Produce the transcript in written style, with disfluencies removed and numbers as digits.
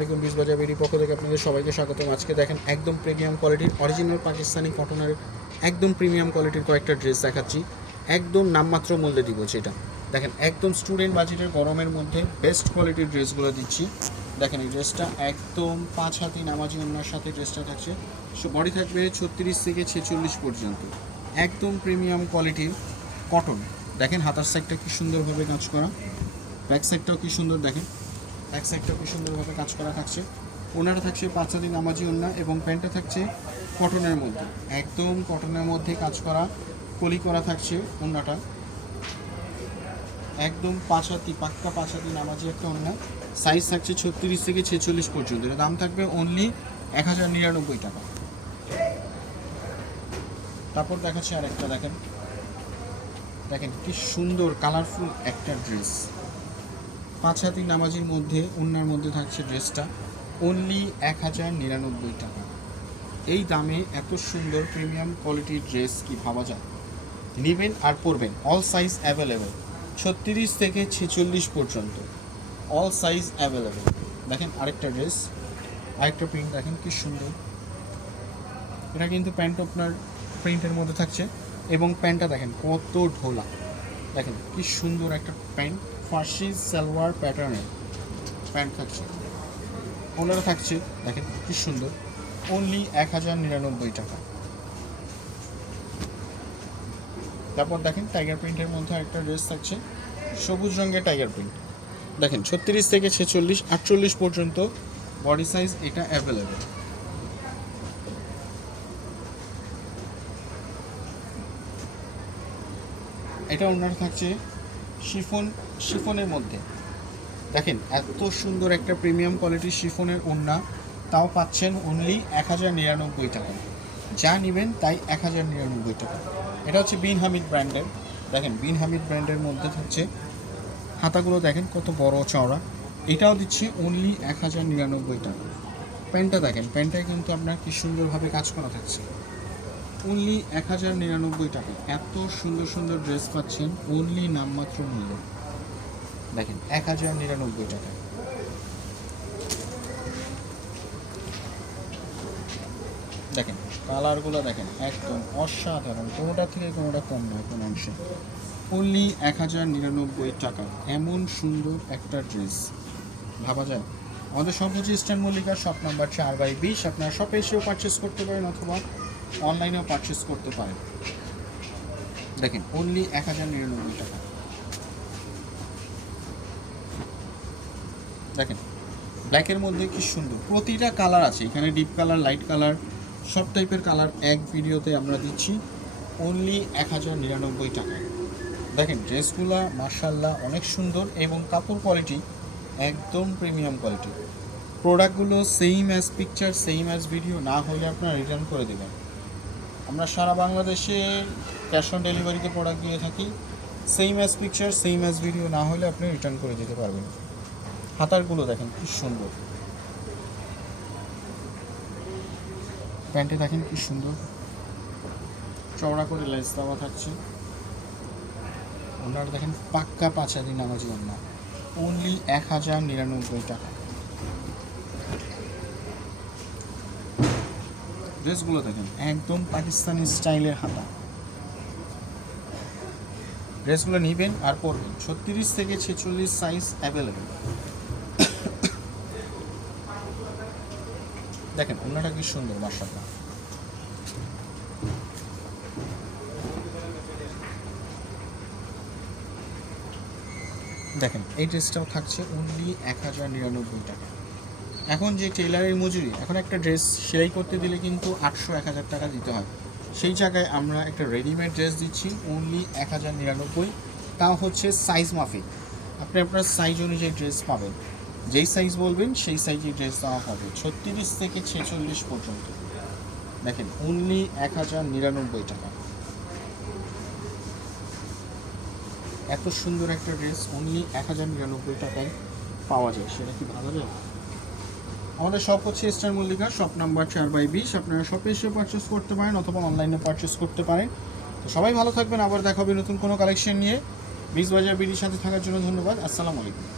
দেখুন বিজবাজার বিডি পক্ষ থেকে আপনাদের সবাইকে স্বাগতম। আজকে দেখেন একদম প্রিমিয়াম কোয়ালিটির অরিজিনাল পাকিস্তানি কটনের একদম প্রিমিয়াম কোয়ালিটির কয়েকটা ড্রেস দেখাচ্ছি, একদম নামমাত্র মূল্যে দিব। যেটা দেখেন একদম স্টুডেন্ট বাজেটের গরমের মধ্যে বেস্ট কোয়ালিটির ড্রেসগুলো দিচ্ছি। দেখেন এই ড্রেসটা একদম 5 হাতি নামাজি ওড়নার সাথে ড্রেসটা থাকছে। বডি থাকবে 36 থেকে 46 পর্যন্ত, একদম প্রিমিয়াম কোয়ালিটির কটন। দেখেন হাতার সাইডটা কি সুন্দরভাবে কাজ করা, ব্যাক সাইডটাও কি সুন্দর, দেখেন ব্যাক সাইডটাও কি সুন্দরভাবে কাজ করা থাকছে। ওনারা থাকছে 5 হাতি নামাজি ওড়না এবং প্যান্টটা থাকছে কটনের মধ্যে, একদম কটনের মধ্যে কাজ করা কলি করা থাকছে। ওড়নাটা একদম 5 হাতি, পাক্কা 5 হাতি নামাজি একটা ওড়না। সাইজ থাকছে 36 থেকে 46 পর্যন্ত। এর দাম থাকবে অনলি 1099 টাকা। তারপর দেখাচ্ছে আর একটা, দেখেন দেখেন কি সুন্দর কালারফুল একটা ড্রেস, 5 হাতি নামাজির মধ্যে ওড়নার মধ্যে থাকছে ড্রেসটা অনলি 1099 টাকা। এই দামে এত সুন্দর প্রিমিয়াম কোয়ালিটির ড্রেস কি ভাবা যায়? নেবেন আর পরবেন। অল সাইজ অ্যাভেলেবেল, 36 থেকে 46 পর্যন্ত অল সাইজ অ্যাভেলেবেল। দেখেন আরেকটা ড্রেস, আরেকটা প্রিন্ট দেখেন কি সুন্দর। এটা কিন্তু প্যান্ট আপনার প্রিন্টের মধ্যে থাকছে এবং প্যান্টটা দেখেন কত ঢোলা, দেখেন কি সুন্দর একটা প্যান্ট, ফার্সি সালোয়ার প্যাটার্নের প্যান্ট থাকছে। ওনারা থাকছে দেখেন কি সুন্দর অনলি 1099 টাকা। তারপর দেখেন টাইগার প্রিন্টের মধ্যে একটা ড্রেস থাকছে, সবুজ রঙের টাইগার প্রিন্ট। দেখেন 36 থেকে 46 48 পর্যন্ত বডি সাইজ এটা অ্যাভেলেবেল। এটা ওনার থাকছে শিফনের মধ্যে। দেখেন এত সুন্দর একটা প্রিমিয়াম কোয়ালিটির শিফনের ওড়না, তাও পাচ্ছেন অনলি 1099 টাকা। যা নেবেন তাই 1099 টাকা। এটা হচ্ছে বিন হামিদ ব্র্যান্ডের। দেখেন বিন হামিদ ব্র্যান্ডের মধ্যে থাকছে, হাতাগুলো দেখেন কত বড় চওড়া। এটাও দিচ্ছি অনলি 1099 টাকা। প্যান্টটা দেখেন, প্যান্টটায় কিন্তু আপনার কি সুন্দরভাবে কাজ করা থাকছে অনলি 1099 টাকা। এত সুন্দর সুন্দর ড্রেস পাচ্ছেন অনলি নামমাত্র মূল্য। দেখেন 1099 টাকা। দেখেন কালারগুলো দেখেন একদম অসাধারণ, কোনোটা থেকে কোনোটা কম নয় কোনো অংশে। অনলি 1099 টাকা এমন সুন্দর একটা ড্রেস ভাবা যায়? আমাদের শপ হচ্ছে ইস্টার্ন মল্লিকার শপ নাম্বার 4/20। আপনারা শপে এসেও পারচেস করতে পারেন অথবা অনলাইনেও পারচেস করতে পারেন। দেখেন অনলি 1099 টাকা। দেখেন ব্ল্যাকের মধ্যে কি সুন্দর, প্রতিটা কালার আছে এখানে, ডিপ কালার, লাইট কালার, সব টাইপের কালার এক ভিডিওতে আমরা দিচ্ছি অনলি 1099 টাকায়। দেখেন ড্রেসগুলো মাশাআল্লাহ অনেক সুন্দর এবং কাপড় কোয়ালিটি একদম প্রিমিয়াম কোয়ালিটি। প্রোডাক্টগুলো same as picture, same as video না হলে আপনারা রিটার্ন করে দেবেন। আমরা সারা বাংলাদেশে ক্যাশ অন ডেলিভারিতে প্রোডাক্ট দিয়ে থাকি। Same as picture, same as video না হলে আপনি রিটার্ন করে দিতে পারবেন। হাতারগুলো দেখেন কি সুন্দর, প্যান্টে দেখেন কি সুন্দর চওড়া করে লেস দেওয়া থাকছে। ওনারা দেখেন পাক্কা 5 হাতি নামাজি ওড়না অনলি 1099 টাকা। ড্রেসগুলো দেখেন একদম পাকিস্তানি স্টাইলের হাতা। ড্রেসগুলো নেবেন আর পরবেন। 36 থেকে 46 সাইজ অ্যাভেলেবেল। দেখেন ওনাটা কি সুন্দর মাশাআল্লাহ। দেখেন এই ড্রেসটাও থাকছে অনলি 1099 টাকা। এখন যে টেলারের মজুরি, এখন একটা ড্রেস সেলাই করতে দিলে কিন্তু 800-1000 টাকা দিতে হয়, সেই জায়গায় আমরা একটা রেডিমেড ড্রেস দিচ্ছি অনলি 1099। তাও হচ্ছে সাইজ মাফিক, আপনি আপনার সাইজ অনুযায়ী ড্রেস পাবেন, যেই সাইজ বলবেন সেই সাইজের ড্রেস দেওয়া হবে 36 থেকে 46 পর্যন্ত। দেখেন অনলি 1099 টাকা। এত সুন্দর একটা ড্রেস অনলি 1099 টাকায় পাওয়া যায়, সেটা কি ভালো যায়? আমাদের শপ হচ্ছে ইস্টার্ন মল্লিকা শপ নাম্বার 4/20। আপনারা শপে এসে পারচেস করতে পারেন অথবা অনলাইনে পারচেস করতে পারেন। তো সবাই ভালো থাকবেন, আবার দেখা হবে নতুন কোনো কালেকশন নিয়ে। বিজবাজার বিডির সাথে থাকার জন্য ধন্যবাদ। আসসালামু আলাইকুম।